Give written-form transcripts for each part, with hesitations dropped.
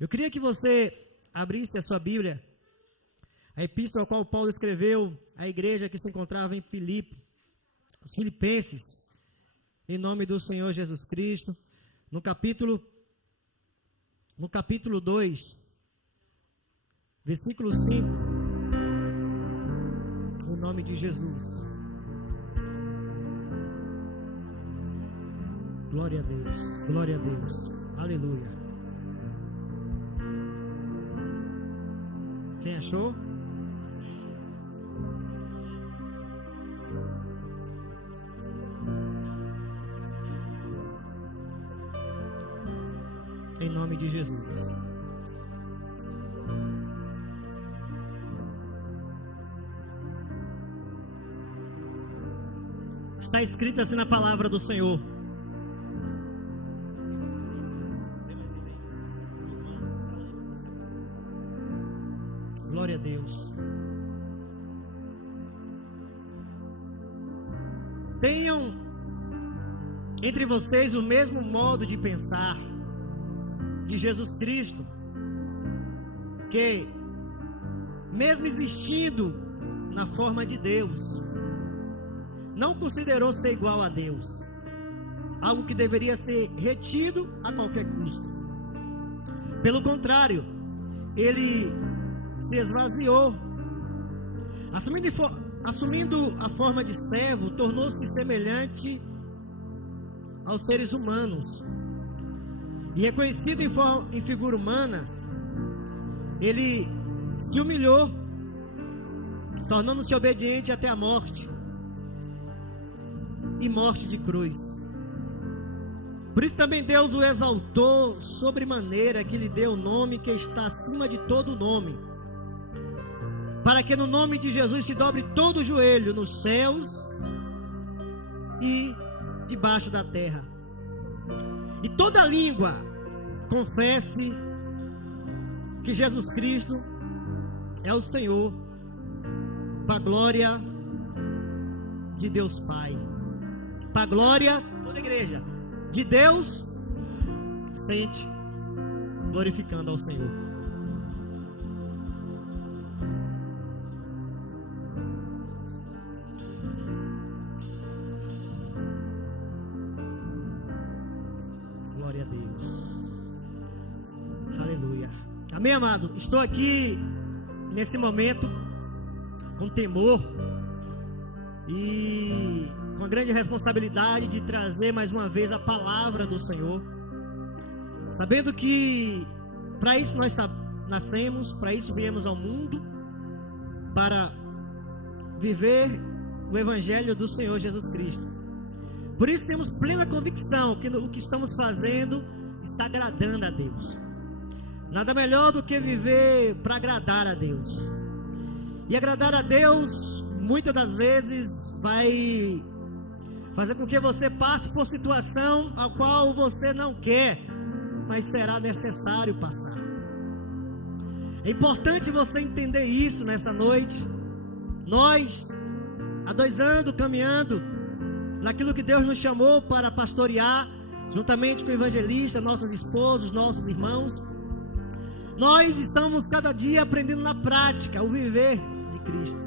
Eu queria que você abrisse a sua Bíblia, a epístola a qual Paulo escreveu à igreja que se encontrava em Filipe, os Filipenses, em nome do Senhor Jesus Cristo, no capítulo 2, versículo 5, em nome de Jesus. Glória a Deus, glória a Deus, aleluia. Quem achou? Em nome de Jesus. Está escrito assim na palavra do Senhor. Glória a Deus. Tenham entre vocês o mesmo modo de pensar de Jesus Cristo, que, mesmo existindo na forma de Deus, não considerou ser igual a Deus, algo que deveria ser retido a qualquer custo. Pelo contrário, ele se esvaziou, assumindo a forma de servo, tornou-se semelhante aos seres humanos. E reconhecido em figura humana, ele se humilhou, tornando-se obediente até a morte, e morte de cruz. Por isso também Deus o exaltou sobremaneira, que lhe deu o nome que está acima de todo nome, para que no nome de Jesus se dobre todo o joelho, nos céus e debaixo da terra, e toda língua confesse que Jesus Cristo é o Senhor, para a glória de Deus Pai, para a glória, toda a igreja, de Deus, sente, glorificando ao Senhor. Glória a Deus. Aleluia. Amém, amado? Estou aqui nesse momento com temor e com a grande responsabilidade de trazer mais uma vez a palavra do Senhor, sabendo que para isso nós nascemos, para isso viemos ao mundo, para viver o Evangelho do Senhor Jesus Cristo. Por isso temos plena convicção que o que estamos fazendo está agradando a Deus. Nada melhor do que viver para agradar a Deus. E agradar a Deus, muitas das vezes, vai fazer com que você passe por situação a qual você não quer, mas será necessário passar. É importante você entender isso nessa noite. Nós, há 2 anos, caminhando naquilo que Deus nos chamou para pastorear, juntamente com o evangelista, nossos esposos, nossos irmãos, nós estamos cada dia aprendendo na prática o viver de Cristo.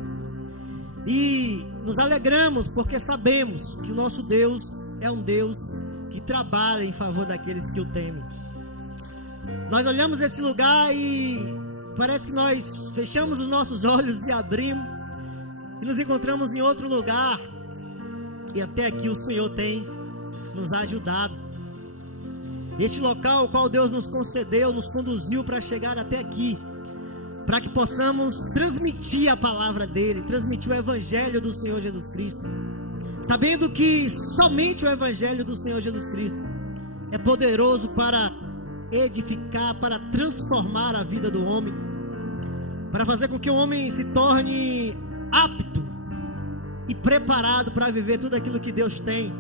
E nos alegramos porque sabemos que o nosso Deus é um Deus que trabalha em favor daqueles que o temem. Nós olhamos esse lugar e parece que nós fechamos os nossos olhos e abrimos e nos encontramos em outro lugar. E até aqui o Senhor tem nos ajudado. Este local, o qual Deus nos concedeu, nos conduziu para chegar até aqui, para que possamos transmitir a palavra dele, transmitir o Evangelho do Senhor Jesus Cristo, sabendo que somente o Evangelho do Senhor Jesus Cristo é poderoso para edificar, para transformar a vida do homem, para fazer com que o homem se torne apto e preparado para viver tudo aquilo que Deus tem.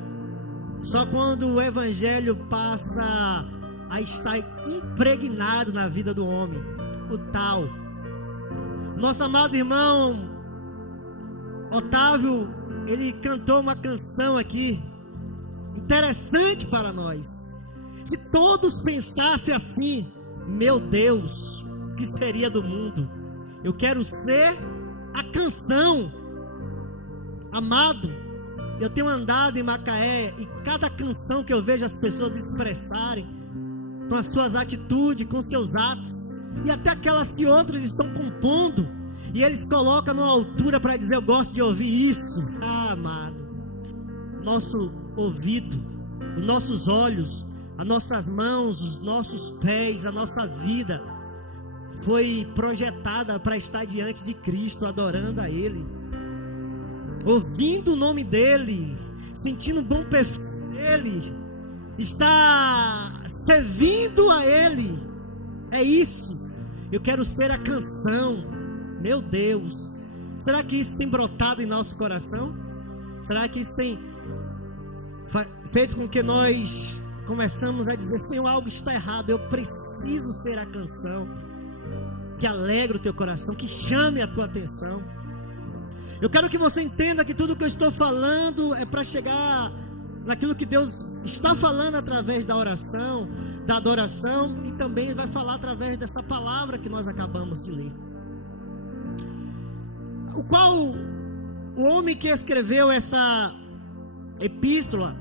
Só quando o Evangelho passa a estar impregnado na vida do homem, o tal. Nosso amado irmão Otávio, ele cantou uma canção aqui, interessante para nós. Se todos pensassem assim, meu Deus, o que seria do mundo? Eu quero ser a canção. Amado, eu tenho andado em Macaé e cada canção que eu vejo as pessoas expressarem, com as suas atitudes, com seus atos, e até aquelas que outros estão compondo, e eles colocam numa altura para dizer: eu gosto de ouvir isso. Ah, amado, nosso ouvido, os nossos olhos, as nossas mãos, os nossos pés, a nossa vida foi projetada para estar diante de Cristo, adorando a Ele, ouvindo o nome dEle, sentindo o bom perfume dEle, está servindo a Ele. É isso. Eu quero ser a canção. Meu Deus, será que isso tem brotado em nosso coração? Será que isso tem feito com que nós começamos a dizer: Senhor, algo está errado, eu preciso ser a canção que alegra o teu coração, que chame a tua atenção? Eu quero que você entenda que tudo que eu estou falando é para chegar naquilo que Deus está falando através da oração, da adoração, e também vai falar através dessa palavra que nós acabamos de ler. O qual o homem que escreveu essa epístola,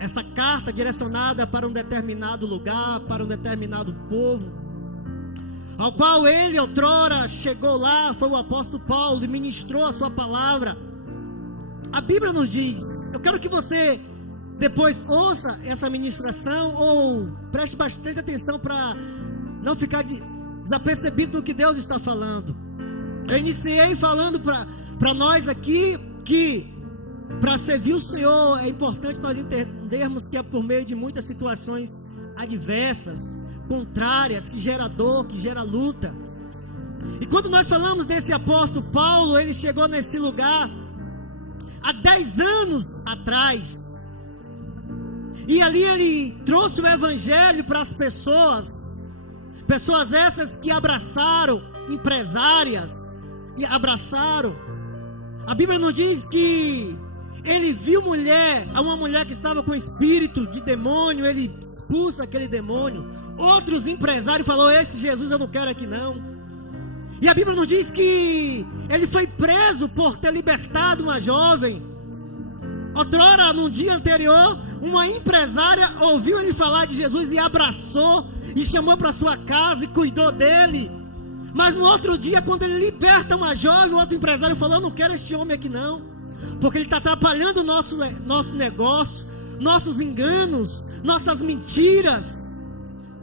essa carta direcionada para um determinado lugar, para um determinado povo, ao qual ele outrora chegou lá, foi o apóstolo Paulo e ministrou a sua palavra. A Bíblia nos diz, eu quero que você depois ouça essa ministração, ou preste bastante atenção para não ficar desapercebido do que Deus está falando. Eu iniciei falando para nós aqui que para servir o Senhor é importante nós entendermos que é por meio de muitas situações adversas, contrárias, que gera dor, que gera luta. E quando nós falamos desse apóstolo Paulo, ele chegou nesse lugar há 10 anos atrás, e ali ele trouxe o evangelho para as pessoas essas que abraçaram, empresárias, e abraçaram. A Bíblia nos diz que ele viu uma mulher que estava com espírito de demônio, ele expulsa aquele demônio. Outros empresários falaram: esse Jesus eu não quero aqui não. E a Bíblia nos diz que ele foi preso por ter libertado uma jovem. Outrora, no dia anterior, uma empresária ouviu ele falar de Jesus e abraçou, e chamou para sua casa e cuidou dele. Mas no outro dia, quando ele liberta uma jovem, o outro empresário falou: eu não quero este homem aqui não, porque ele está atrapalhando o nosso negócio, nossos enganos, nossas mentiras,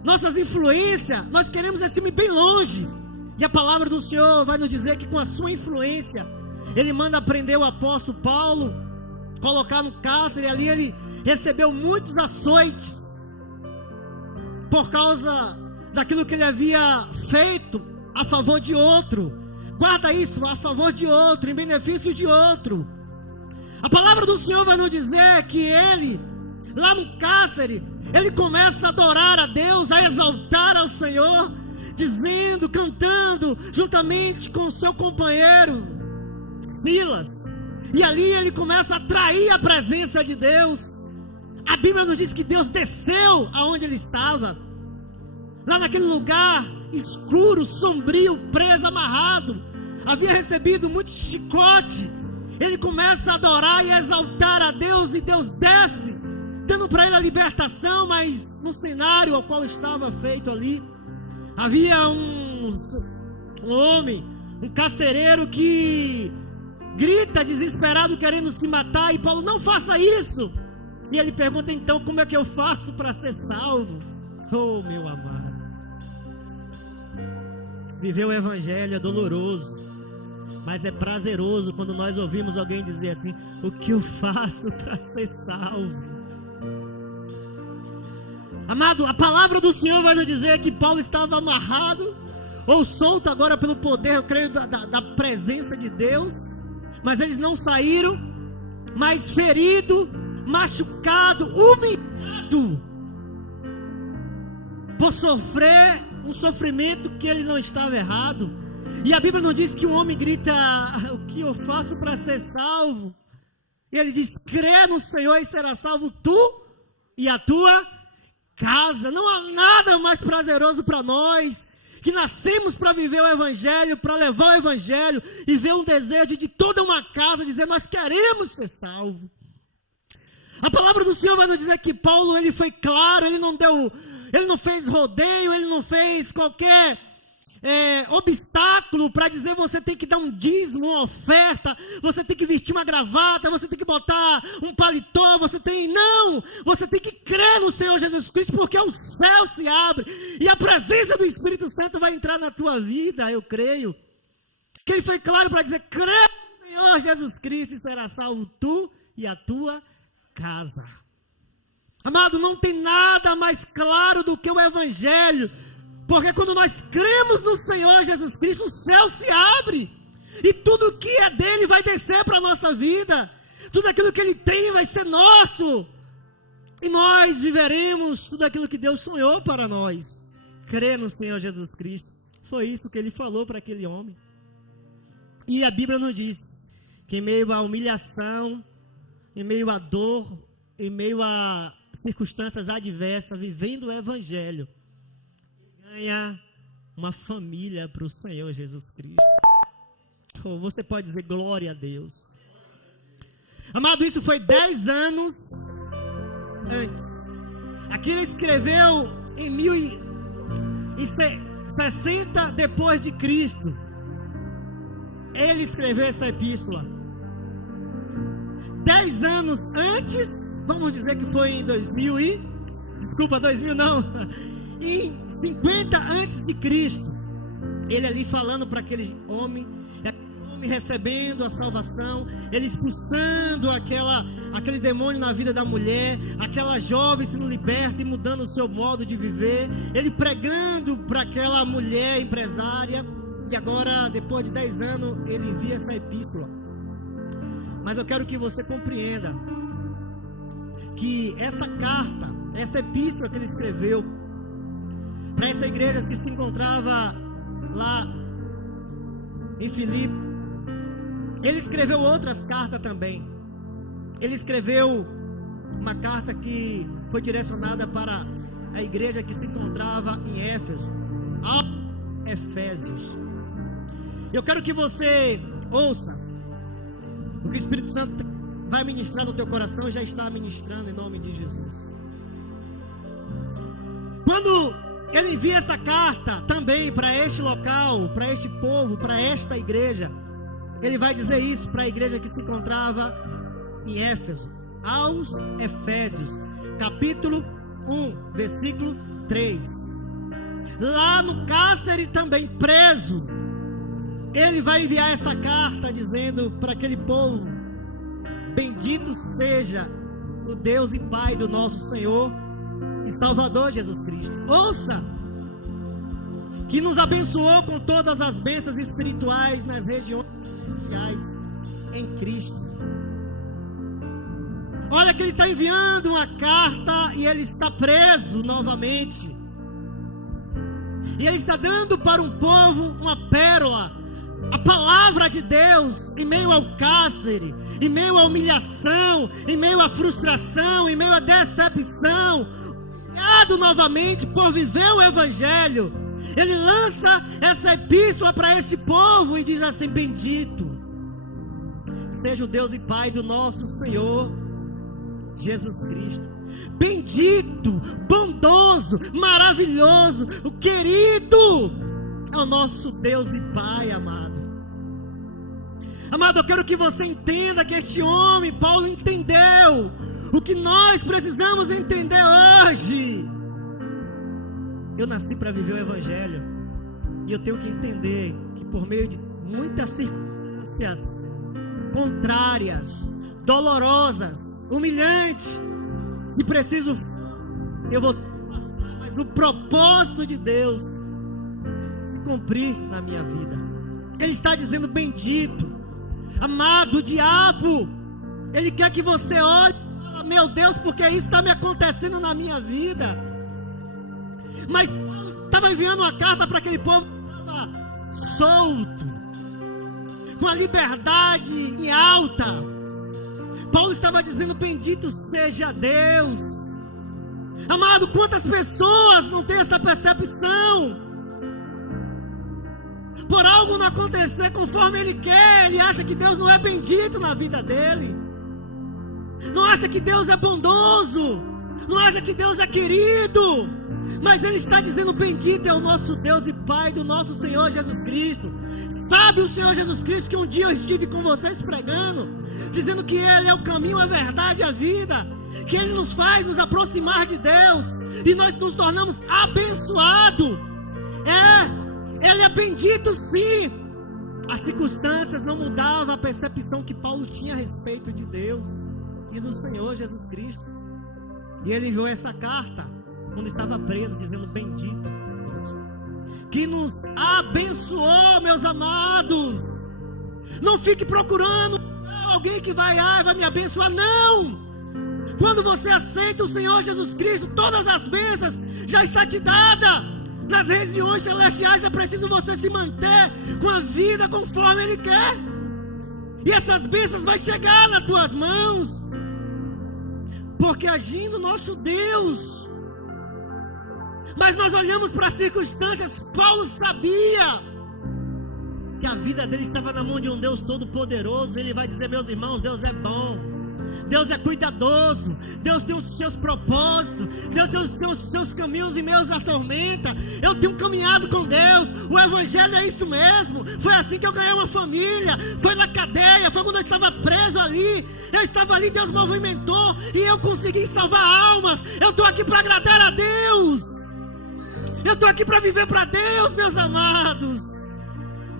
nossas influências. Nós queremos esse homem bem longe. E a palavra do Senhor vai nos dizer que com a sua influência, ele manda prender o apóstolo Paulo, colocar no cárcere. Ali ele recebeu muitos açoites por causa daquilo que ele havia feito a favor de outro. Guarda isso, a favor de outro, em benefício de outro. A palavra do Senhor vai nos dizer que ele, lá no cárcere, ele começa a adorar a Deus, a exaltar ao Senhor, dizendo, cantando, juntamente com o seu companheiro Silas. E ali ele começa a atrair a presença de Deus. A Bíblia nos diz que Deus desceu aonde ele estava, lá naquele lugar escuro, sombrio, preso, amarrado, havia recebido muito chicote. Ele começa a adorar e a exaltar a Deus, e Deus desce, dando para ele a libertação. Mas no cenário ao qual estava feito ali, havia um homem, um carcereiro, que grita desesperado, querendo se matar, e Paulo: não faça isso. E ele pergunta: então como é que eu faço para ser salvo? Oh, meu amado, viver o evangelho é doloroso, mas é prazeroso quando nós ouvimos alguém dizer assim: o que eu faço para ser salvo? Amado, a palavra do Senhor vai nos dizer que Paulo estava amarrado, ou solto agora pelo poder, eu creio, da presença de Deus. Mas eles não saíram, mas ferido, machucado, humilhado, por sofrer um sofrimento que ele não estava errado. E a Bíblia não diz que o homem grita: o que eu faço para ser salvo? E ele diz: crê no Senhor e será salvo tu e a tua casa. Não há nada mais prazeroso para nós, que nascemos para viver o Evangelho, para levar o Evangelho, e ver um desejo de toda uma casa, dizer, nós queremos ser salvos. A palavra do Senhor vai nos dizer que Paulo, ele foi claro, ele não fez rodeio, ele não fez qualquer obstáculo para dizer você tem que dar um dízimo, uma oferta, você tem que vestir uma gravata, você tem que botar um paletó, você tem que crer no Senhor Jesus Cristo, porque o céu se abre e a presença do Espírito Santo vai entrar na tua vida, eu creio. Que ele foi claro para dizer, crê no Senhor Jesus Cristo e será salvo tu e a tua casa. Amado, não tem nada mais claro do que o Evangelho, porque quando nós cremos no Senhor Jesus Cristo, o céu se abre, e tudo que é dele vai descer para a nossa vida, tudo aquilo que ele tem vai ser nosso, e nós viveremos tudo aquilo que Deus sonhou para nós. Crer no Senhor Jesus Cristo, foi isso que ele falou para aquele homem. E a Bíblia nos diz, que em meio à humilhação, em meio à dor, em meio a circunstâncias adversas, vivendo o Evangelho, ganha uma família para o Senhor Jesus Cristo. Ou você pode dizer glória a Deus. Amado, isso foi 10 anos antes. Aqui ele escreveu em 1060 depois de Cristo. Ele escreveu essa epístola. 10 anos antes, vamos dizer que foi em 2000 não, em 50 antes de Cristo, ele ali falando para aquele homem recebendo a salvação, ele expulsando aquele demônio na vida da mulher, aquela jovem sendo liberta e mudando o seu modo de viver, ele pregando para aquela mulher empresária, e agora, depois de 10 anos, ele envia essa epístola. Mas eu quero que você compreenda que essa carta, essa epístola que ele escreveu para essa igreja que se encontrava lá em Filipe, ele escreveu outras cartas também. Ele escreveu uma carta que foi direcionada para a igreja que se encontrava em Éfeso, aos Efésios. Eu quero que você ouça o que o Espírito Santo vai ministrar no teu coração e já está ministrando em nome de Jesus. Quando ele envia essa carta também para este local, para este povo, para esta igreja, ele vai dizer isso para a igreja que se encontrava em Éfeso, aos Efésios, capítulo 1, versículo 3. Lá no cárcere também preso, ele vai enviar essa carta dizendo para aquele povo: bendito seja o Deus e Pai do nosso Senhor e Salvador Jesus Cristo. Ouça, que nos abençoou com todas as bênçãos espirituais nas regiões celestiais em Cristo. Olha que ele está enviando uma carta e ele está preso novamente. E ele está dando para um povo uma pérola, a palavra de Deus, em meio ao cárcere, em meio à humilhação, em meio à frustração, em meio à decepção, humilhado novamente por viver o Evangelho. Ele lança essa epístola para esse povo e diz assim: bendito seja o Deus e Pai do nosso Senhor Jesus Cristo. Bendito, bondoso, maravilhoso, o querido é o nosso Deus e Pai, amado. Amado, eu quero que você entenda que este homem, Paulo, entendeu o que nós precisamos entender hoje. Eu nasci para viver o Evangelho, e eu tenho que entender que por meio de muitas circunstâncias contrárias, dolorosas, humilhantes, se preciso, eu vou passar, mas o propósito de Deus se cumprir na minha vida. Ele está dizendo: bendito, amado, o diabo, ele quer que você olhe e fale: meu Deus, porque isso está me acontecendo na minha vida. Mas estava enviando uma carta para aquele povo que estava solto, com a liberdade em alta. Paulo estava dizendo: bendito seja Deus, Amado, quantas pessoas não têm essa percepção? Por algo não acontecer conforme ele quer, ele acha que Deus não é bendito na vida dele. Não acha que Deus é bondoso. Não acha que Deus é querido. Mas ele está dizendo: bendito é o nosso Deus e Pai do nosso Senhor Jesus Cristo. Sabe o Senhor Jesus Cristo que um dia eu estive com vocês pregando, dizendo que Ele é o caminho, a verdade e a vida, que Ele nos faz nos aproximar de Deus, e nós nos tornamos abençoados. Ele é bendito sim. As circunstâncias não mudavam a percepção que Paulo tinha a respeito de Deus e do Senhor Jesus Cristo. E ele enviou essa carta quando estava preso, dizendo: bendito, que nos abençoou, meus amados. Não fique procurando alguém que vai me abençoar, não. Quando você aceita o Senhor Jesus Cristo, todas as bênçãos já estão te dadas. Nas regiões celestiais é preciso você se manter com a vida conforme Ele quer, e essas bênçãos vão chegar nas tuas mãos, porque agindo nosso Deus. Mas nós olhamos para as circunstâncias. Paulo sabia que a vida dele estava na mão de um Deus todo-poderoso. Ele vai dizer: meus irmãos, Deus é bom, Deus é cuidadoso, Deus tem os seus propósitos, Deus tem os seus caminhos em meus atormenta. Eu tenho caminhado com Deus, o Evangelho é isso mesmo. Foi assim que eu ganhei uma família, foi na cadeia, foi quando eu estava preso ali. Eu estava ali, Deus movimentou e eu consegui salvar almas. Eu estou aqui para agradar a Deus, eu estou aqui para viver para Deus, meus amados.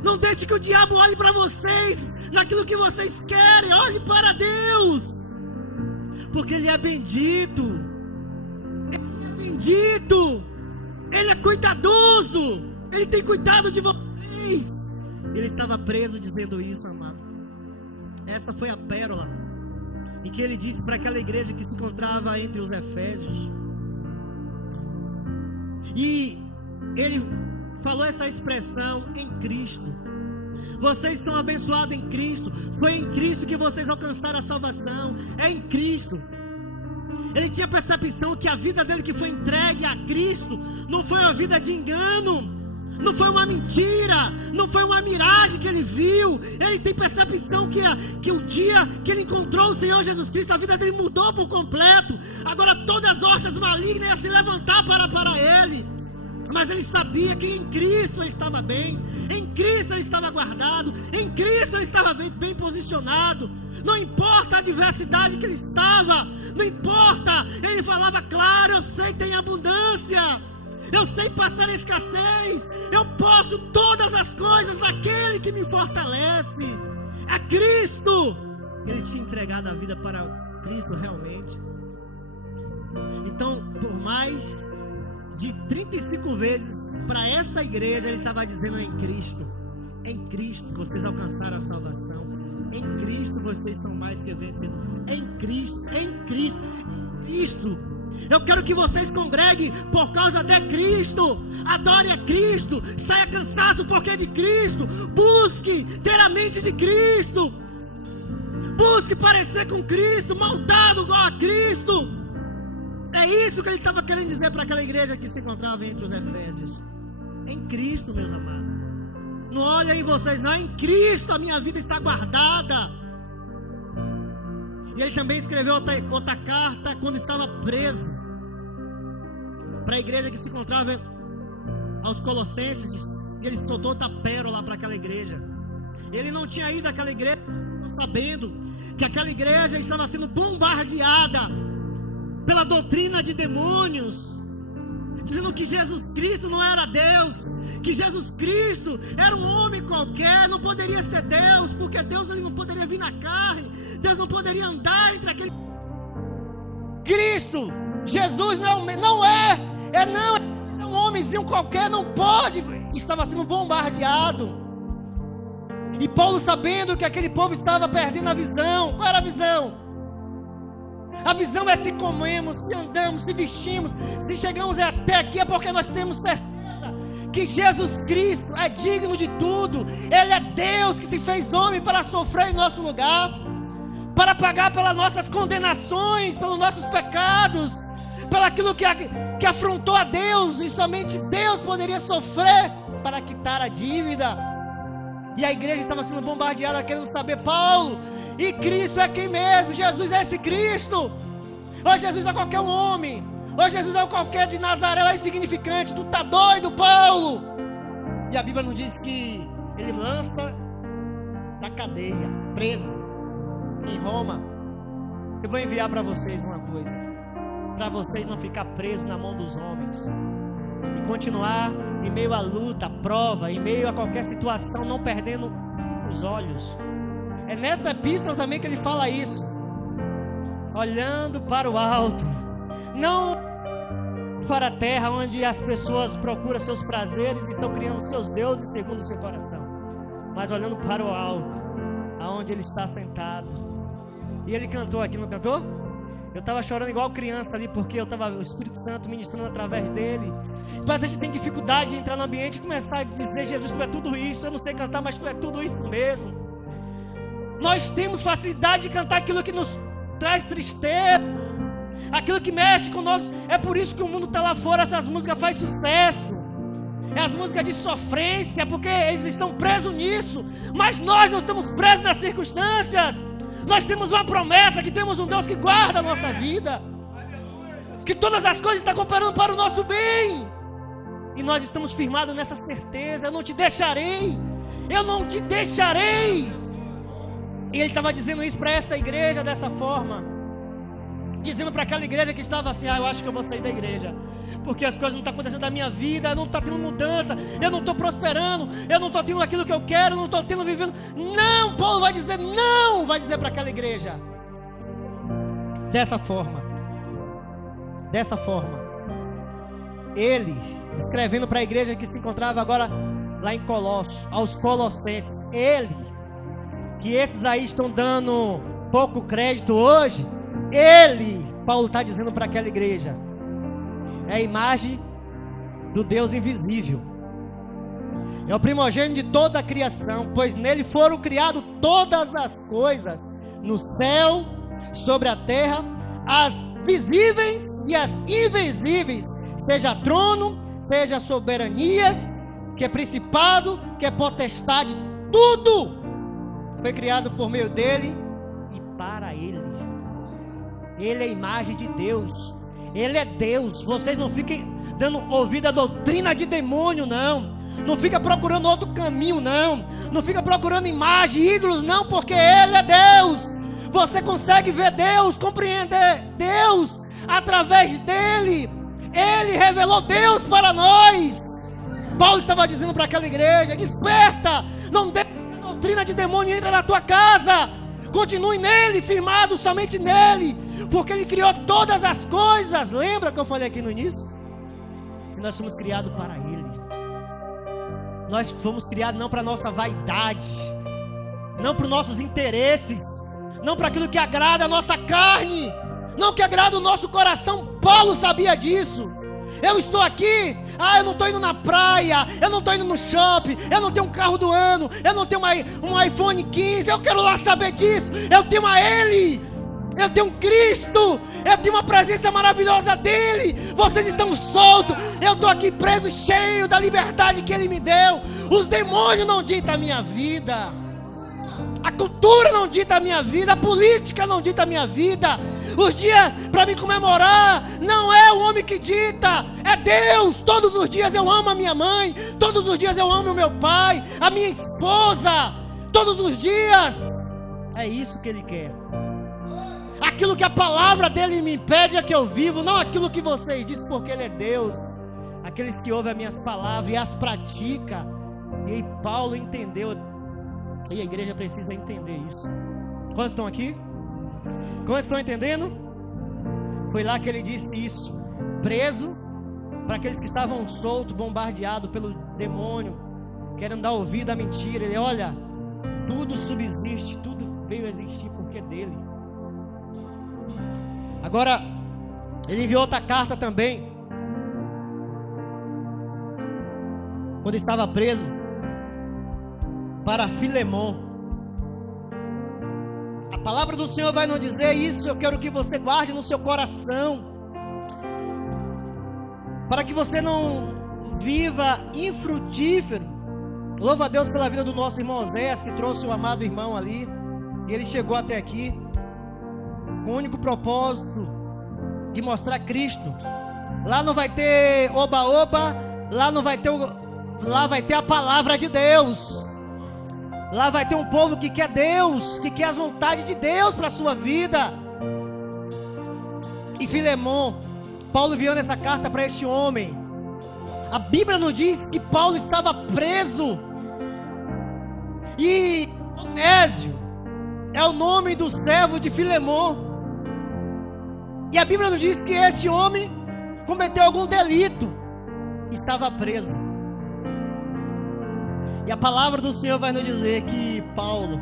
Não deixe que o diabo olhe para vocês naquilo que vocês querem. Olhe para Deus, porque Ele é bendito. Ele é bendito. Ele é cuidadoso. Ele tem cuidado de vocês. Ele estava preso dizendo isso, amado. Essa foi a pérola em que ele disse para aquela igreja que se encontrava entre os Efésios. E ele falou essa expressão: em Cristo. Vocês são abençoados em Cristo. Foi em Cristo que vocês alcançaram a salvação. É em Cristo. Ele tinha percepção que a vida dele que foi entregue a Cristo não foi uma vida de engano, não foi uma mentira, não foi uma miragem que ele viu. Ele tem percepção que o dia que ele encontrou o Senhor Jesus Cristo, a vida dele mudou por completo. Agora todas as hostes malignas iam se levantar para ele. Mas ele sabia que em Cristo ele estava bem, em Cristo ele estava guardado, em Cristo ele estava bem posicionado. Não importa a adversidade que ele estava, não importa. Ele falava: claro, eu sei que tem abundância, eu sei passar a escassez, eu posso todas as coisas naquele que me fortalece. É Cristo. Ele tinha entregado a vida para Cristo realmente. Então, por mais de 35 vezes para essa igreja ele estava dizendo: em Cristo vocês alcançaram a salvação, em Cristo vocês são mais que vencedores, em Cristo, em Cristo, em Cristo. Eu quero que vocês congreguem por causa de Cristo, adore a Cristo, saia cansaço porque é de Cristo, busque ter a mente de Cristo, busque parecer com Cristo, moldado igual a Cristo. É isso que ele estava querendo dizer para aquela igreja que se encontrava entre os Efésios. Em Cristo, meus amados. Não olha aí vocês, não. Em Cristo a minha vida está guardada. E ele também escreveu outra carta quando estava preso, para a igreja que se encontrava aos Colossenses. E ele soltou outra pérola para aquela igreja. Ele não tinha ido àquela igreja sabendo que aquela igreja estava sendo bombardeada pela doutrina de demônios, dizendo que Jesus Cristo não era Deus, que Jesus Cristo era um homem qualquer, não poderia ser Deus, porque Deus ele não poderia vir na carne, Deus não poderia andar entre aquele... Cristo, Jesus não é um homenzinho qualquer, não pode. Estava sendo bombardeado. E Paulo, sabendo que aquele povo estava perdendo a visão. Qual era a visão? A visão é se comemos, se andamos, se vestimos, se chegamos até aqui é porque nós temos certeza que Jesus Cristo é digno de tudo. Ele é Deus que se fez homem para sofrer em nosso lugar, para pagar pelas nossas condenações, pelos nossos pecados, pelo aquilo que afrontou a Deus, e somente Deus poderia sofrer para quitar a dívida. E a igreja estava sendo bombardeada, querendo saber: Paulo, e Cristo é quem mesmo? Jesus é esse Cristo? Ou Jesus é qualquer um homem? Ou Jesus é qualquer de Nazaré lá insignificante? Tu tá doido, Paulo? E a Bíblia não diz que ele lança da cadeia, preso em Roma. Eu vou enviar para vocês uma coisa, para vocês não ficar presos na mão dos homens e continuar em meio à luta, à prova, em meio a qualquer situação, não perdendo os olhos. É nessa epístola também que ele fala isso: olhando para o alto, não para a terra, onde as pessoas procuram seus prazeres e estão criando seus deuses segundo o seu coração, mas olhando para o alto, aonde ele está sentado. E ele cantou aqui, não cantou? Eu estava chorando igual criança ali, porque o Espírito Santo ministrando através dele. Mas a gente tem dificuldade de entrar no ambiente e começar a dizer: Jesus, tu é tudo isso. Eu não sei cantar, mas tu é tudo isso mesmo. Nós temos facilidade de cantar aquilo que nos traz tristeza, aquilo que mexe com nós. É por isso que o mundo está lá fora, essas músicas fazem sucesso. É as músicas de sofrência, porque eles estão presos nisso. Mas nós não estamos presos nas circunstâncias. Nós temos uma promessa, que temos um Deus que guarda a nossa vida, que todas as coisas estão cooperando para o nosso bem. E nós estamos firmados nessa certeza: eu não te deixarei, eu não te deixarei. E ele estava dizendo isso para essa igreja dessa forma, dizendo para aquela igreja que estava assim: eu acho que eu vou sair da igreja, porque as coisas não estão acontecendo na minha vida, não está tendo mudança, eu não estou prosperando, eu não estou tendo aquilo que eu quero, não estou tendo vivendo. Não, Paulo vai dizer não, vai dizer para aquela igreja dessa forma. Ele, escrevendo para a igreja que se encontrava agora lá em Colossos, aos Colossenses, ele, que esses aí estão dando pouco crédito hoje, ele, Paulo está dizendo para aquela igreja: é a imagem do Deus invisível, é o primogênito de toda a criação, pois nele foram criadas todas as coisas, no céu, sobre a terra, as visíveis e as invisíveis, seja trono, seja soberanias, que é principado, que é potestade, tudo foi criado por meio dele e para ele. Ele é a imagem de Deus. Ele é Deus. Vocês não fiquem dando ouvido à doutrina de demônio, não. Não fica procurando outro caminho, não. Não fica procurando imagem, ídolos, não, porque Ele é Deus. Você consegue ver Deus, compreender Deus através dele. Ele revelou Deus para nós. Paulo estava dizendo para aquela igreja: desperta, não deixe a doutrina de demônio entrar na tua casa. Continue nele, firmado somente nele, porque ele criou todas as coisas. Lembra que eu falei aqui no início? Que nós somos criados para ele. Nós fomos criados não para a nossa vaidade, não para os nossos interesses, não para aquilo que agrada a nossa carne, não que agrada o nosso coração. Paulo sabia disso. Eu estou aqui, eu não estou indo na praia, eu não estou indo no shopping, eu não tenho um carro do ano, eu não tenho um iPhone 15, eu quero lá saber disso. Eu tenho a Ele, eu tenho Cristo, eu tenho uma presença maravilhosa dEle. Vocês estão soltos, eu estou aqui preso, cheio da liberdade que Ele me deu. Os demônios não ditam a minha vida, a cultura não dita a minha vida, a política não dita a minha vida. Os dias para me comemorar não é o homem que dita, é Deus. Todos os dias eu amo a minha mãe, todos os dias eu amo o meu pai, a minha esposa, todos os dias. É isso que Ele quer. Aquilo que a palavra dele me impede é que eu vivo, não aquilo que vocês dizem, porque Ele é Deus. Aqueles que ouvem as minhas palavras e as praticam. E aí Paulo entendeu, e a igreja precisa entender isso. Quantos estão aqui? Quantos estão entendendo? Foi lá que ele disse isso, preso, para aqueles que estavam soltos, bombardeados pelo demônio, querendo dar ouvido à mentira. Ele: olha, tudo subsiste, tudo veio a existir porque é dele. Agora, ele enviou outra carta também, quando estava preso, para Filemon. A palavra do Senhor vai nos dizer isso. Eu quero que você guarde no seu coração. para que você não viva infrutífero. Louva a Deus pela vida do nosso irmão Oséias, que trouxe o amado irmão ali, e ele chegou até aqui com o único propósito de mostrar Cristo. Lá não vai ter oba-oba, lá vai ter a palavra de Deus. Lá vai ter um povo que quer Deus, que quer as vontades de Deus para a sua vida. E Filemon, Paulo enviou essa carta para este homem. A Bíblia não diz que Paulo estava preso. E Onésio é o nome do servo de Filemon. E a Bíblia não diz que este homem cometeu algum delito, estava preso. E a palavra do Senhor vai nos dizer que Paulo,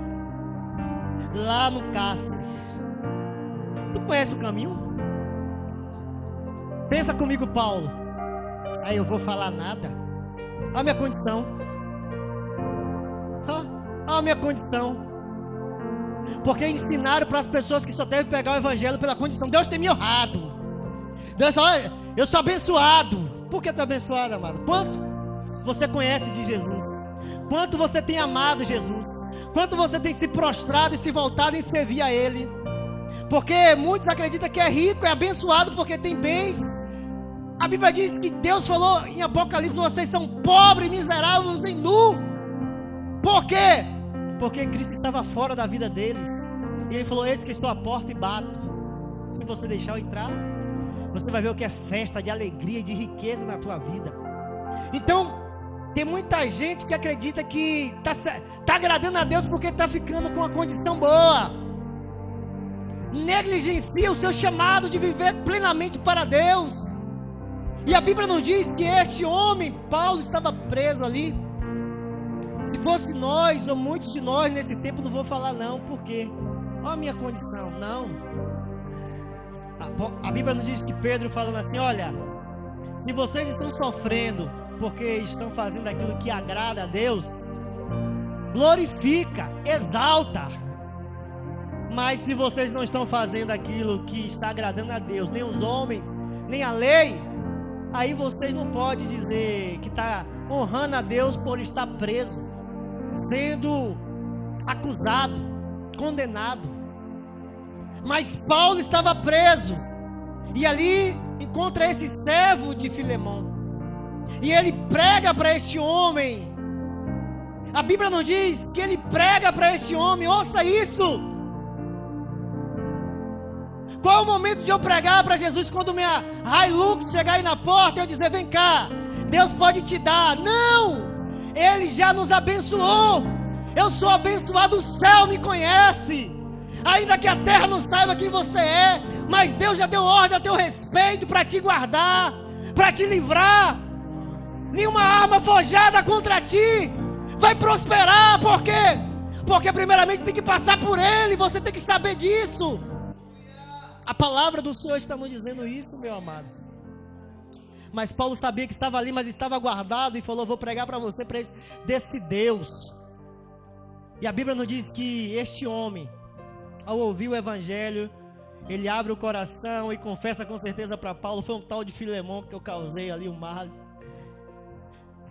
lá no cárcere, tu conhece o caminho? Pensa comigo, Paulo. Aí eu vou falar nada. Olha a minha condição. Olha a minha condição. Porque ensinaram para as pessoas que só devem pegar o evangelho pela condição. Deus tem me honrado. Deus, olha, eu sou abençoado. Por que tu é abençoado, amado? Quanto você conhece de Jesus? Quanto você tem amado Jesus? Quanto você tem se prostrado e se voltado em servir a Ele? Porque muitos acreditam que é rico, é abençoado porque tem bens. A Bíblia diz que Deus falou em Apocalipse: vocês são pobres, miseráveis e nu. Por quê? Porque Cristo estava fora da vida deles. E Ele falou: eis que estou à porta e bato. Se você deixar eu entrar, você vai ver o que é festa de alegria e de riqueza na tua vida. Então, tem muita gente que acredita que está agradando a Deus porque está ficando com uma condição boa. Negligencia o seu chamado de viver plenamente para Deus. E a Bíblia não diz que este homem, Paulo, estava preso ali. Se fosse nós, ou muitos de nós nesse tempo, não vou falar não, por quê? Olha a minha condição, não. A Bíblia não diz que Pedro falando assim: olha, se vocês estão sofrendo porque estão fazendo aquilo que agrada a Deus, glorifica, exalta. Mas se vocês não estão fazendo aquilo que está agradando a Deus, nem os homens, nem a lei, aí vocês não podem dizer que está honrando a Deus por estar preso, sendo acusado, condenado. Mas Paulo estava preso, e ali encontra esse servo de Filemon, e ele prega para este homem. A Bíblia não diz que ele prega para este homem, ouça isso. Qual é o momento de eu pregar para Jesus? Quando minha Hilux chegar aí na porta e eu dizer: vem cá, Deus pode te dar. Não, Ele já nos abençoou. Eu sou abençoado, o céu me conhece. Ainda que a terra não saiba quem você é, mas Deus já deu ordem a teu respeito para te guardar, para te livrar. Nenhuma arma forjada contra ti vai prosperar. Por quê? Porque primeiramente tem que passar por Ele. Você tem que saber disso. A palavra do Senhor está nos dizendo isso, meu amado. Mas Paulo sabia que estava ali, mas estava guardado, e falou: vou pregar para você desse Deus. E a Bíblia nos diz que este homem, ao ouvir o evangelho, ele abre o coração e confessa com certeza para Paulo. Foi um tal de Filemon que eu causei ali o mal.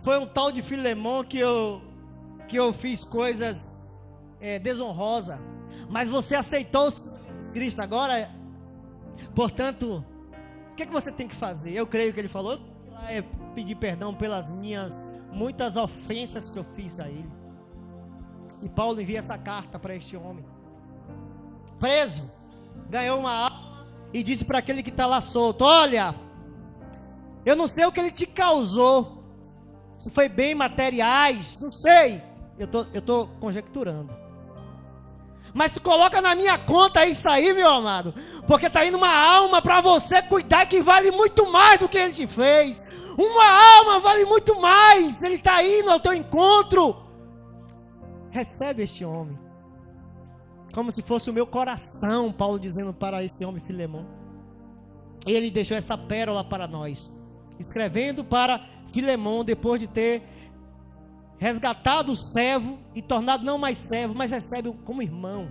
Foi um tal de Filemon que eu fiz coisas desonrosas. Mas você aceitou Cristo agora. Portanto, o que você tem que fazer? Eu creio que ele falou é pedir perdão pelas minhas muitas ofensas que eu fiz a ele. E Paulo envia essa carta para este homem preso, ganhou uma alma, e disse para aquele que está lá solto: olha, eu não sei o que ele te causou, se foi bem materiais, não sei, eu estou conjecturando, mas tu coloca na minha conta isso aí, meu amado, porque está indo uma alma para você cuidar, que vale muito mais do que ele te fez. Uma alma vale muito mais. Ele está indo ao teu encontro. Recebe este homem como se fosse o meu coração, Paulo dizendo para esse homem Filemon. Ele deixou essa pérola para nós, escrevendo para Filemon, depois de ter resgatado o servo e tornado não mais servo, mas recebe como irmão.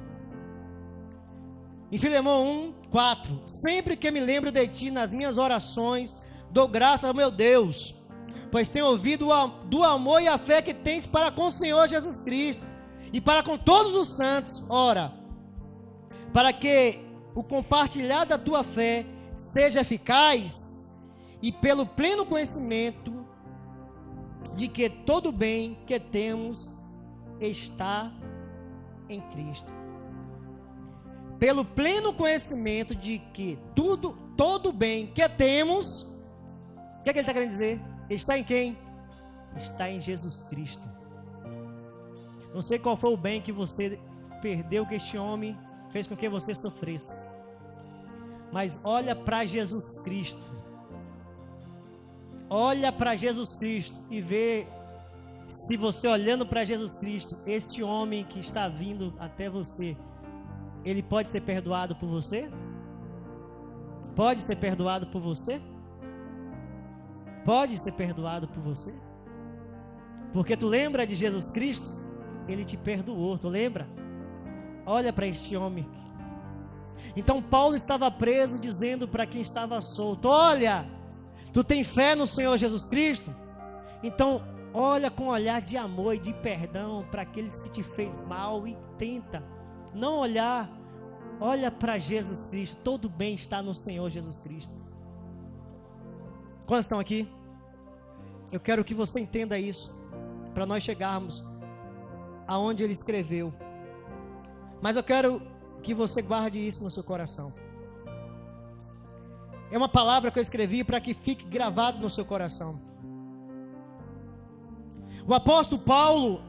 Em Filemon 1:4: sempre que me lembro de ti nas minhas orações, dou graças ao meu Deus, pois tenho ouvido do amor e a fé que tens para com o Senhor Jesus Cristo e para com todos os santos. Ora, para que o compartilhar da tua fé seja eficaz e pelo pleno conhecimento de que todo bem que temos está em Cristo. Pelo pleno conhecimento de que todo bem que temos, o que é que ele está querendo dizer? Está em quem? Está em Jesus Cristo. Não sei qual foi o bem que você perdeu, que este homem fez com que você sofresse. Mas olha para Jesus Cristo. Olha para Jesus Cristo e vê se você olhando para Jesus Cristo, este homem que está vindo até você, ele pode ser perdoado por você? Pode ser perdoado por você? Pode ser perdoado por você? Porque tu lembra de Jesus Cristo? Ele te perdoou, tu lembra? Olha para este homem. Então Paulo estava preso dizendo para quem estava solto: olha, tu tem fé no Senhor Jesus Cristo? Então olha com um olhar de amor e de perdão para aqueles que te fez mal e tenta não olhar. Olha para Jesus Cristo, todo bem está no Senhor Jesus Cristo. Quantos estão aqui? Eu quero que você entenda isso, para nós chegarmos aonde ele escreveu. Mas eu quero que você guarde isso no seu coração. É uma palavra que eu escrevi para que fique gravado no seu coração. O apóstolo Paulo,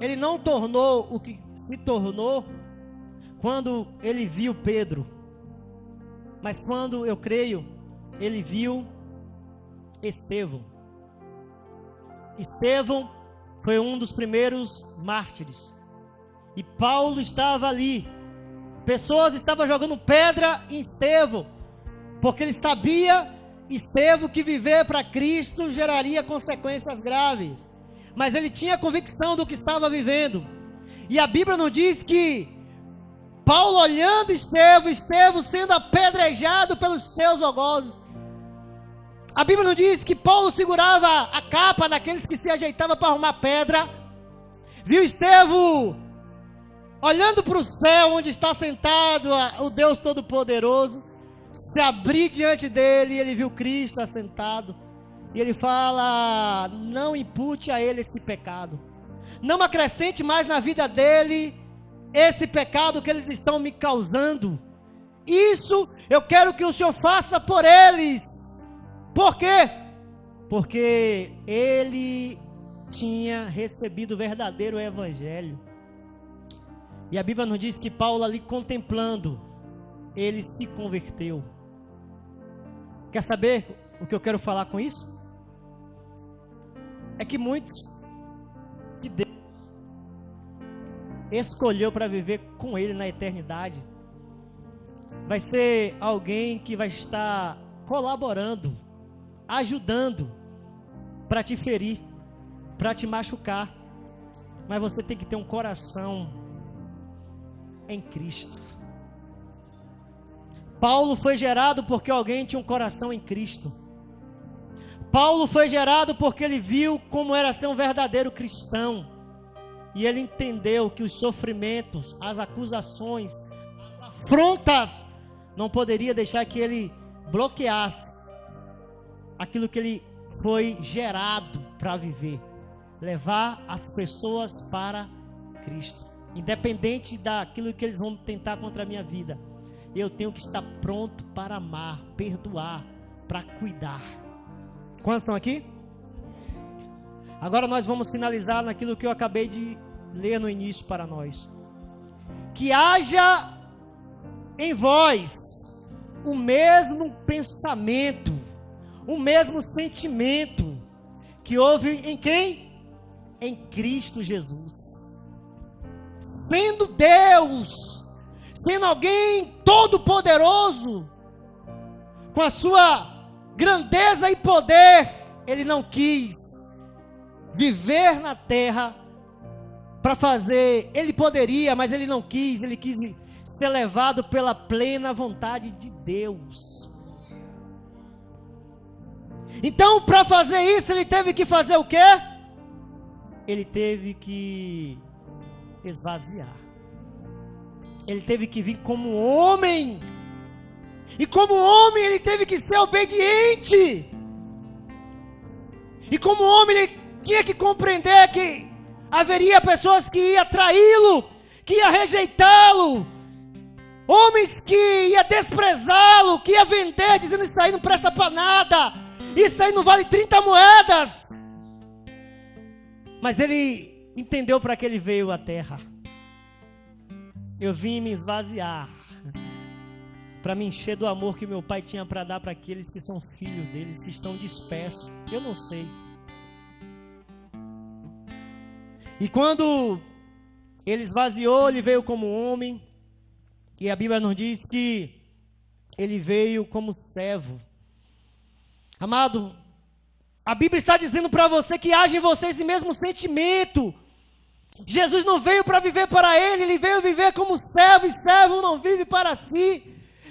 ele não tornou o que se tornou quando ele viu Pedro, mas quando, eu creio, ele viu Estevão. Estevão foi um dos primeiros mártires, e Paulo estava ali. Pessoas estavam jogando pedra em Estevão, porque ele sabia, Estevão, que viver para Cristo geraria consequências graves, mas ele tinha convicção do que estava vivendo. E a Bíblia nos diz que Paulo olhando Estevão sendo apedrejado pelos seus algozes, a Bíblia nos diz que Paulo segurava a capa daqueles que se ajeitavam para arrumar pedra, viu Estevão olhando para o céu onde está sentado o Deus Todo-Poderoso, se abrir diante dele, e ele viu Cristo assentado, e ele fala: não impute a ele esse pecado, não acrescente mais na vida dele esse pecado que eles estão me causando. Isso eu quero que o Senhor faça por eles. Por quê? Porque ele tinha recebido o verdadeiro evangelho. E a Bíblia nos diz que Paulo ali contemplando, ele se converteu. Quer saber o que eu quero falar com isso? É que muitos que Deus escolheu para viver com ele na eternidade vai ser alguém que vai estar colaborando, ajudando para te ferir, para te machucar. Mas você tem que ter um coração em Cristo. Paulo foi gerado porque alguém tinha um coração em Cristo. Paulo foi gerado porque ele viu como era ser um verdadeiro cristão. E ele entendeu que os sofrimentos, as acusações, as afrontas não poderia deixar que ele bloqueasse aquilo que ele foi gerado para viver. Levar as pessoas para Cristo. Independente daquilo que eles vão tentar contra a minha vida, eu tenho que estar pronto para amar, perdoar, para cuidar. Quantos estão aqui? Agora nós vamos finalizar naquilo que eu acabei de ler no início para nós. Que haja em vós o mesmo pensamento, o mesmo sentimento que houve em quem? Em Cristo Jesus. Sendo Deus, sendo alguém todo-poderoso, com a sua grandeza e poder, ele não quis viver na terra para fazer, ele poderia, mas ele não quis, ele quis ser levado pela plena vontade de Deus. Então, para fazer isso, ele teve que fazer o quê? Ele teve que esvaziar. Ele teve que vir como homem. E como homem, ele teve que ser obediente. E como homem, ele tinha que compreender que haveria pessoas que iam traí-lo, que iam rejeitá-lo, homens que iam desprezá-lo, que iam vender, dizendo: isso aí não presta para nada, isso aí não vale 30 moedas. Mas ele entendeu para que ele veio à terra. Eu vim me esvaziar, para me encher do amor que meu pai tinha para dar para aqueles que são filhos deles, que estão dispersos. Eu não sei. E quando ele esvaziou, ele veio como homem. E a Bíblia nos diz que ele veio como servo. Amado, a Bíblia está dizendo para você que haja em você esse mesmo sentimento. Jesus não veio para viver para ele, ele veio viver como servo, e servo não vive para si.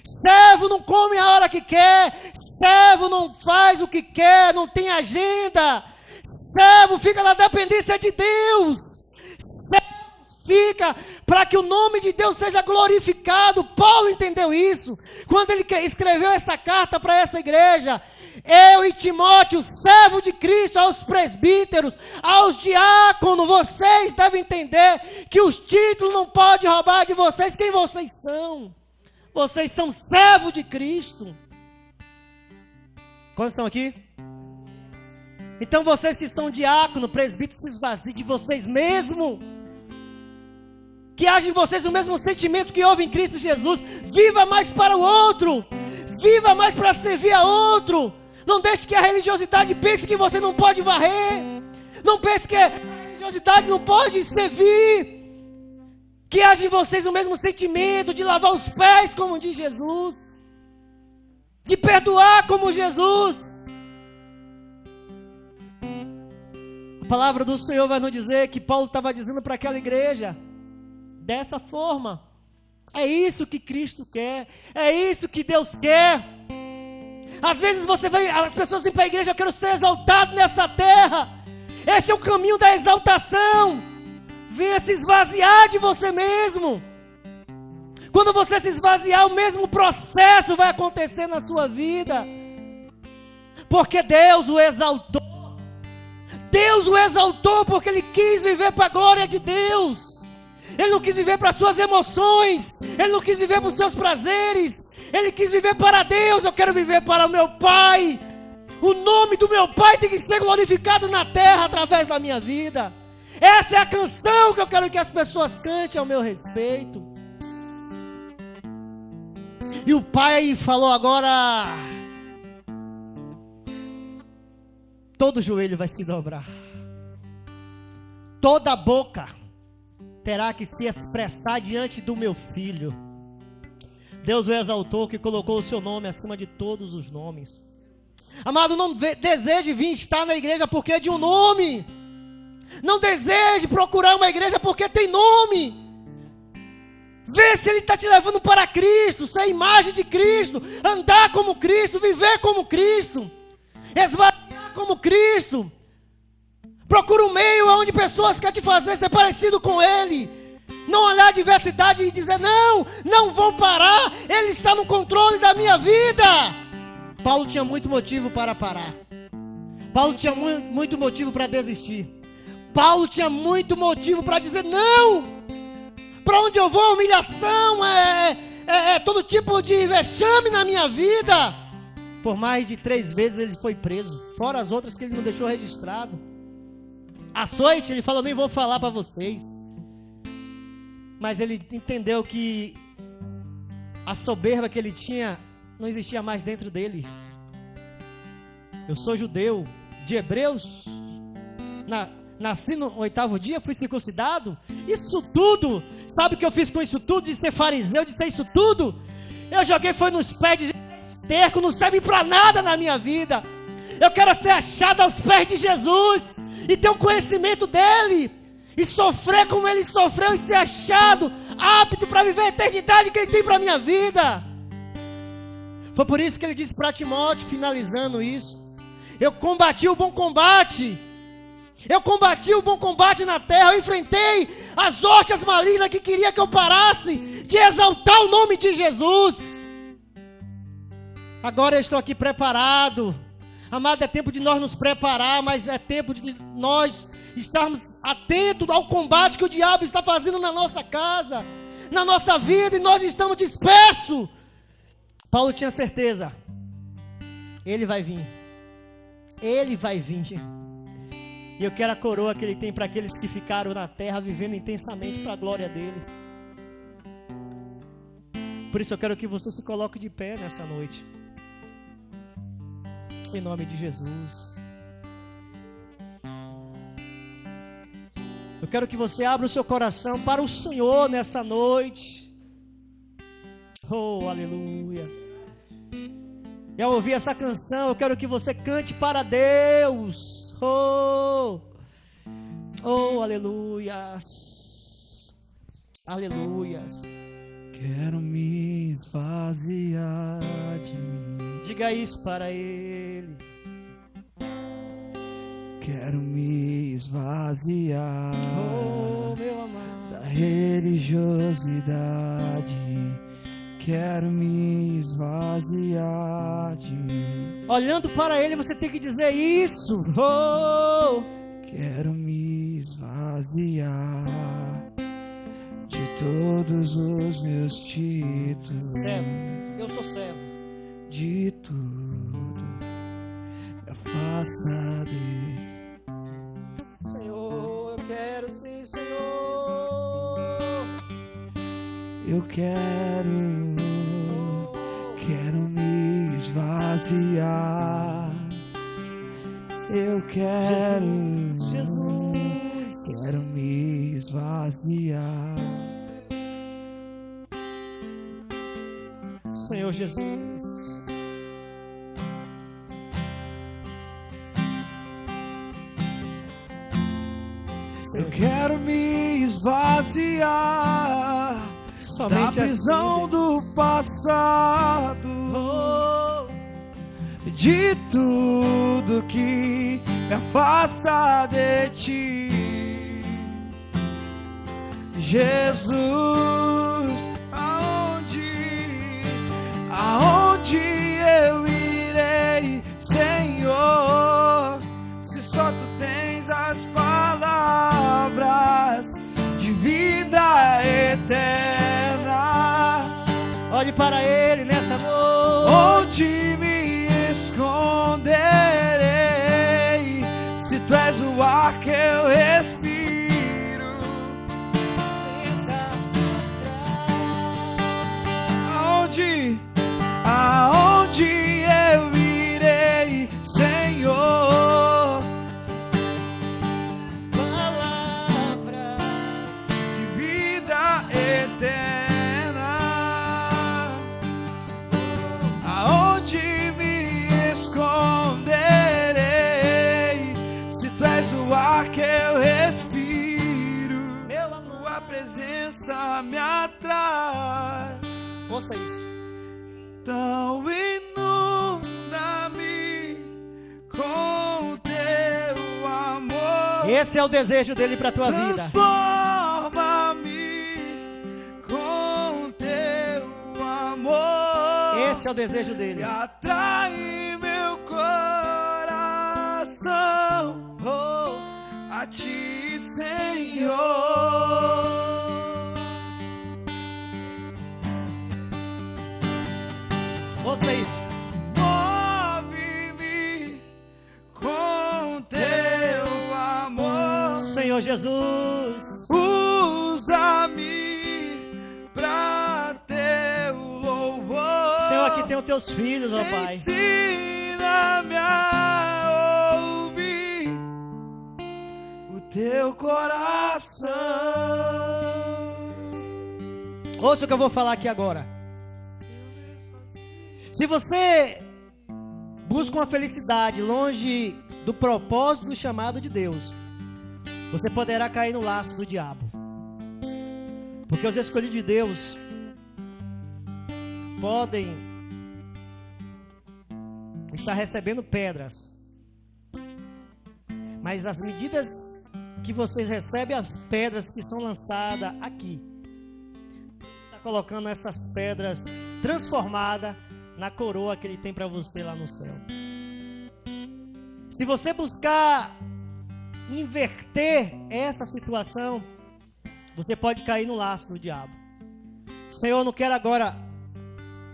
Servo não come a hora que quer, servo não faz o que quer, não tem agenda. Servo fica na dependência de Deus. Servo fica para que o nome de Deus seja glorificado. Paulo entendeu isso quando ele escreveu essa carta para essa igreja. Eu e Timóteo, servo de Cristo, aos presbíteros, aos diáconos, vocês devem entender que os títulos não podem roubar de vocês quem vocês são. Vocês são servos de Cristo. Quantos estão aqui? Então vocês que são diácono, presbítero, se esvaziem de vocês mesmos. Que haja em vocês o mesmo sentimento que houve em Cristo Jesus. Viva mais para o outro. Viva mais para servir a outro. Não deixe que a religiosidade pense que você não pode varrer. Não pense que a religiosidade não pode servir. Que haja em vocês o mesmo sentimento de lavar os pés, como diz Jesus. De perdoar como Jesus. A palavra do Senhor vai nos dizer que Paulo estava dizendo para aquela igreja. Dessa forma. É isso que Cristo quer. É isso que Deus quer. Às vezes as pessoas vêm para a igreja: eu quero ser exaltado nessa terra. Este é o caminho da exaltação. Venha se esvaziar de você mesmo. Quando você se esvaziar, o mesmo processo vai acontecer na sua vida. Porque Deus o exaltou. Deus o exaltou porque Ele quis viver para a glória de Deus. Ele não quis viver para as suas emoções. Ele não quis viver para os seus prazeres. Ele quis viver para Deus. Eu quero viver para o meu Pai. O nome do meu Pai tem que ser glorificado na terra através da minha vida. Essa é a canção que eu quero que as pessoas cantem ao meu respeito. E o Pai falou agora: todo joelho vai se dobrar. Toda boca terá que se expressar diante do meu filho. Deus o exaltou, que colocou o seu nome acima de todos os nomes. Amado, não deseje vir estar na igreja porque de um nome. Não deseje procurar uma igreja porque tem nome. Vê se Ele está te levando para Cristo, ser a imagem de Cristo, andar como Cristo, viver como Cristo, esvaziar como Cristo. Procura um meio onde pessoas querem te fazer ser parecido com Ele. Não olhar a diversidade e dizer: não vou parar, Ele está no controle da minha vida. Paulo tinha muito motivo para parar. Paulo tinha muito motivo para desistir. Paulo tinha muito motivo para dizer não. Para onde eu vou, humilhação, todo tipo de vexame na minha vida. Por mais de 3 vezes ele foi preso, fora as outras que ele não deixou registrado. Açoite, ele falou: nem vou falar para vocês. Mas ele entendeu que a soberba que ele tinha não existia mais dentro dele. Eu sou judeu, de Hebreus, nasci no 8º dia, fui circuncidado. Isso tudo, sabe o que eu fiz com isso tudo? De ser fariseu, de ser isso tudo? Eu joguei foi nos pés de esterco, não serve para nada na minha vida. Eu quero ser achado aos pés de Jesus e ter o conhecimento dele, e sofrer como ele sofreu, e ser achado apto para viver a eternidade que ele tem para a minha vida. Foi por isso que ele disse para Timóteo, finalizando isso: Eu combati o bom combate. Eu combati o bom combate na terra. Eu enfrentei as hostes malignas que queria que eu parasse de exaltar o nome de Jesus. Agora eu estou aqui preparado. Amado, é tempo de nós nos preparar, mas é tempo de nós estarmos atentos ao combate que o diabo está fazendo na nossa casa, na nossa vida, e nós estamos dispersos. Paulo tinha certeza. Ele vai vir. Ele vai vir. E eu quero a coroa que ele tem para aqueles que ficaram na terra vivendo intensamente para a glória dele. Por isso eu quero que você se coloque de pé nessa noite. Em nome de Jesus. Eu quero que você abra o seu coração para o Senhor nessa noite. Oh, aleluia. E ao ouvir essa canção, eu quero que você cante para Deus. Oh, oh, aleluias. Aleluias. Quero me esvaziar de mim. Diga isso para Ele. Quero me esvaziar meu amado, da religiosidade. Quero me esvaziar de mim. Olhando para Ele, você tem que dizer isso. Oh, quero me esvaziar de todos os meus títulos. Servo, eu sou servo. De tudo, me afasta de Senhor, eu quero sim, Senhor. Eu quero me esvaziar. Eu quero, Jesus, quero me esvaziar. Senhor Jesus. Eu quero me esvaziar somente da prisão assim, do passado, de tudo que me afasta de ti, Jesus. Aonde eu irei, Senhor, se só tu tens as palavras de vida eterna? Olhe para Ele nessa noite. Onde me esconderei, se tu és o ar que eu respiro? Aonde eu irei, Senhor? Palavras de vida eterna. Aonde me esconderei, se tu és o ar que eu respiro? Meu amor, tua presença me atrai. ouça isso. Então inunda-me com o teu amor. Esse é o desejo dele para a tua vida. Transforma-me com o teu amor. Esse é o desejo dele. E atrai meu coração a ti, Senhor. Vocês. Move-me com teu amor, Senhor Jesus. usa-me pra teu louvor. Senhor, aqui tem os teus filhos, ó Pai. Ensina-me a ouvir o teu coração. Ouça o que eu vou falar aqui agora. Se você busca uma felicidade longe do propósito do chamado de Deus, você poderá cair no laço do diabo. Porque os escolhidos de Deus podem estar recebendo pedras Mas as medidas que vocês recebem, as pedras que são lançadas aqui, está colocando essas pedras transformadas na coroa que Ele tem para você lá no céu. Se você buscar inverter essa situação, você pode cair no laço do diabo. Senhor, eu não quero agora,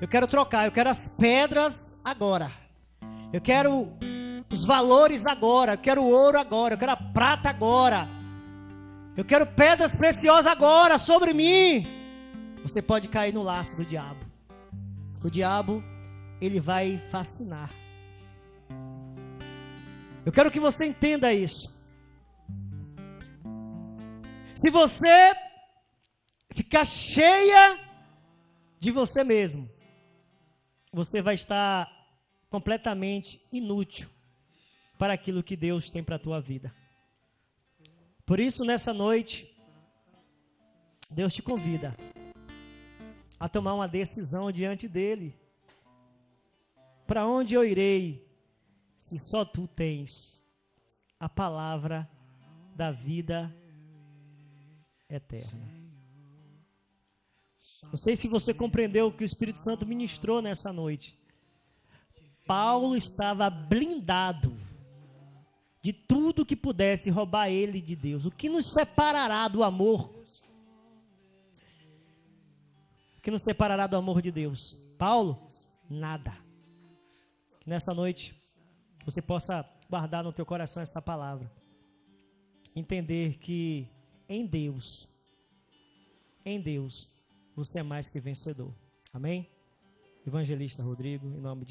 eu quero trocar, eu quero as pedras agora, eu quero os valores agora, eu quero o ouro agora, eu quero a prata agora, eu quero pedras preciosas agora sobre mim. Você pode cair no laço do diabo. O diabo, ele vai fascinar. Eu quero que você entenda isso. Se você ficar cheia de você mesmo, você vai estar completamente inútil para aquilo que Deus tem para a tua vida. Por isso, nessa noite, Deus te convida a tomar uma decisão diante dEle. Para onde eu irei, se só Tu tens a palavra da vida eterna? Não sei se você compreendeu o que o Espírito Santo ministrou nessa noite. Paulo estava blindado de tudo que pudesse roubar ele de Deus. O que nos separará do amor? O que nos separará do amor de Deus? Paulo, nada. Que nessa noite você possa guardar no teu coração essa palavra. Entender que em Deus, você é mais que vencedor. Amém? Evangelista Rodrigo, em nome de